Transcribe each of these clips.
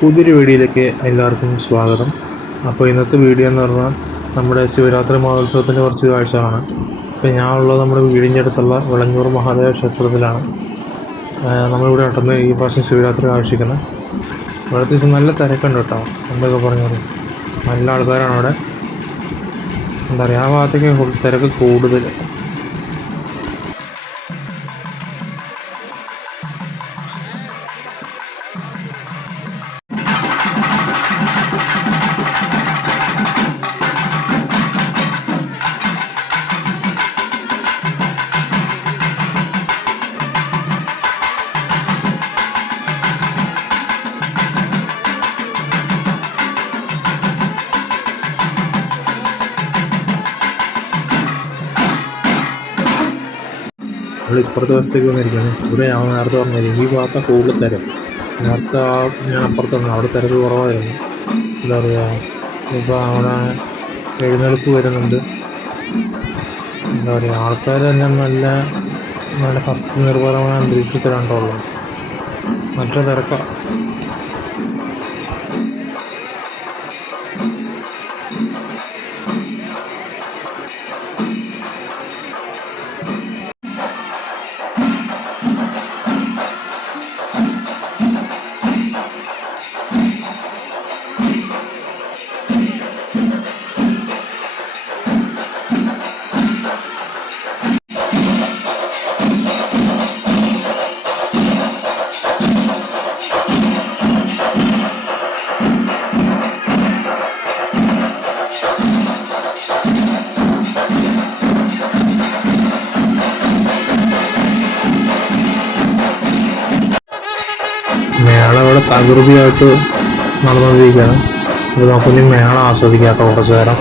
പുതിയൊരു വീഡിയോയിലേക്ക് എല്ലാവർക്കും സ്വാഗതം. അപ്പോൾ ഇന്നത്തെ വീഡിയോ എന്ന് പറഞ്ഞാൽ നമ്മുടെ ശിവരാത്രി മഹോത്സവത്തിൻ്റെ കുറച്ച് കാഴ്ചകളാണ്. ഇപ്പോൾ ഞാനുള്ളത് നമ്മുടെ വീടിൻ്റെ അടുത്തുള്ള വിളഞ്ഞൂർ മഹാദേവ ക്ഷേത്രത്തിലാണ്. നമ്മളിവിടെ നടന്ന് ഈ പ്രാവശ്യം ശിവരാത്രി ആഘോഷിക്കുന്നത്. ഇവിടെ അത്യാവശ്യം നല്ല തിരക്കുണ്ട് കേട്ടോ. എന്തൊക്കെ പറഞ്ഞാലും നല്ല ആൾക്കാരാണ് അവിടെ. എന്താ പറയുക, ആ ഭാഗത്തേക്ക് തിരക്ക് കൂടുതൽ. നമ്മൾ ഇപ്പുറത്തെ വശത്തേക്ക് വന്നിരിക്കുന്നത്. ഇവിടെ ഞാൻ നേരത്തെ പറഞ്ഞത് ഈ ഭാഗത്ത് കൂടുതൽ തിരക്ക്. നേരത്തെ ഞാൻ അപ്പുറത്ത് വന്നു, അവിടെ തിരക്ക് കുറവായിരുന്നു. എന്താ പറയുക, ഇപ്പോൾ അവിടെ എഴുന്നേൽപ്പ് വരുന്നുണ്ട്. എന്താ പറയുക, ആൾക്കാരെല്ലാം നല്ല നല്ല ഭക്തി നിർഭരമായ അന്തരീക്ഷത്തിലാണുള്ളത്. നല്ല തിരക്കാണ്. മേള ഇവിടെ തകൃതിയായിട്ട് നടന്നുകൊണ്ടിരിക്കുകയാണ്. ഇത് നമുക്കിനി മേള ആസ്വദിക്കാത്ത കുറച്ച് നേരം.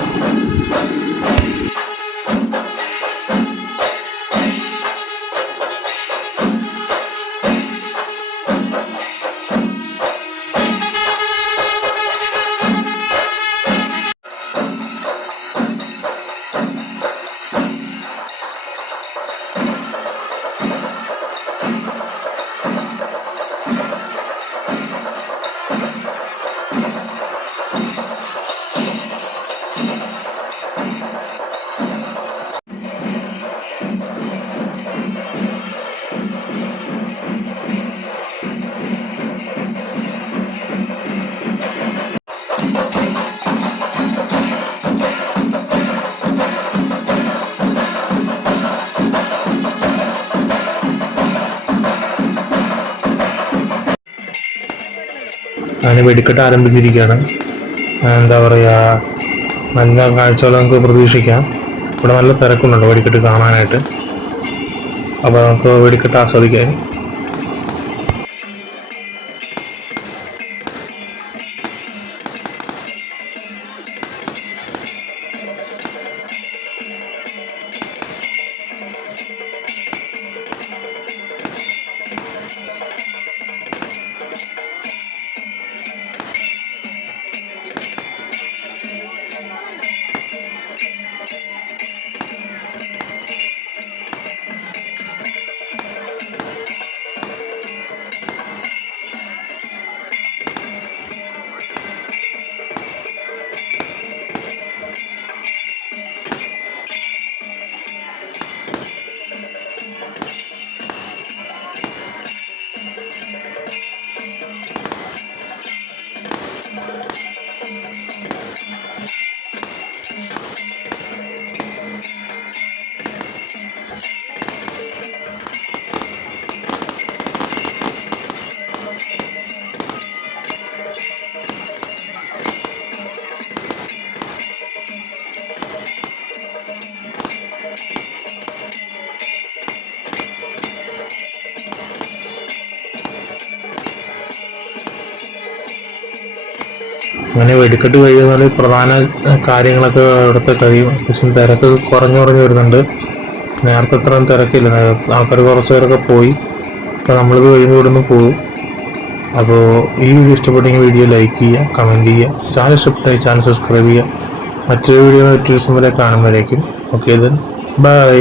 അങ്ങനെ വെടിക്കെട്ട് ആരംഭിച്ചിരിക്കുകയാണ്. എന്താ പറയുക, നല്ല കാഴ്ചകൾ നമുക്ക് പ്രതീക്ഷിക്കാം. ഇവിടെ നല്ല തിരക്കുന്നുണ്ട് വെടിക്കെട്ട് കാണാനായിട്ട്. അപ്പോൾ നമുക്ക് വെടിക്കെട്ട് ആസ്വദിക്കാം. അങ്ങനെ വെടിക്കെട്ട് കഴിയുന്നാൽ പ്രധാന കാര്യങ്ങളൊക്കെ അവിടുത്തെ കഴിയും. അത്യാവശ്യം തിരക്ക് കുറഞ്ഞു വരുന്നുണ്ട്. നേരത്തെ അത്രയും തിരക്കില്ല, ആൾക്കാർ കുറച്ച് പേരൊക്കെ പോയി. അപ്പോൾ നമ്മളിത് കഴിയുമ്പോൾ ഇവിടെ നിന്ന് പോകും. അപ്പോൾ ഈ വീഡിയോ ഇഷ്ടപ്പെട്ടെങ്കിൽ വീഡിയോ ലൈക്ക് ചെയ്യുക, കമൻറ്റ് ചെയ്യുക. ചാനൽ ഇഷ്ടപ്പെട്ടാൽ ചാനൽ സബ്സ്ക്രൈബ് ചെയ്യുക. മറ്റൊരു വീഡിയോ മറ്റൊരു ദിവസം വരെ കാണുമ്പോഴേക്കും ഓക്കെ ദെൻ ബൈ.